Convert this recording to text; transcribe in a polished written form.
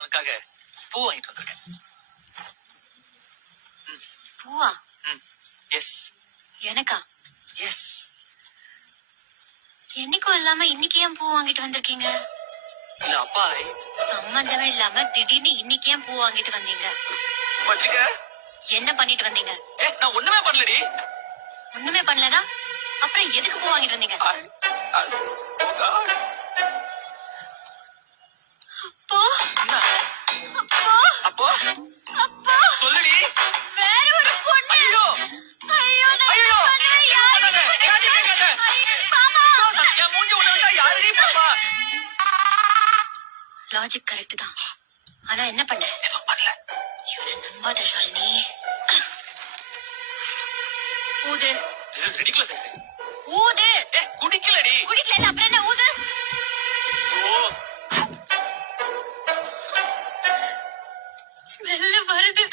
உனக்காக பூ வாங்கிட்டு வந்திருக்கேன். பூவா? எஸ். எனக்கா? எஸ். என்னைக்கும் இல்லாம இன்னைக்கு ஏன் பூ வாங்கிட்டு வந்திருக்கீங்க? இல்ல அப்பா. சம்பந்தமே இல்லாம திடீர்னு இன்னைக்கு ஏன் பூ வாங்கிட்டு வந்தீங்க? வச்சுக்க. என்ன பண்ணிட்டு வந்தீங்க? நான் ஒண்ணுமே பண்ணலடி. ஒண்ணுமே பண்ணலனா அப்புறம் எதுக்கு பூ வாங்கிட்டு வந்தீங்க? அப்போ அப்போ அப்போ சொல்லுடி. வேற ஒரு பொண்ணு. ஐயோ ஐயோ ஐயோ என் மூஞ்சி உள்ள யாரடி பாப்பா? லாஜிக் கரெக்ட் தான். ஆனா என்ன பண்ண? பண்ணல. இவனை நம்பாத ஷாலினி. ஊது. This is ridiculous, I say. ஊது. குடிக்கலடி. குடிக்கல அப்புறம் என்ன ஊது? ஸ்மெல் வருது.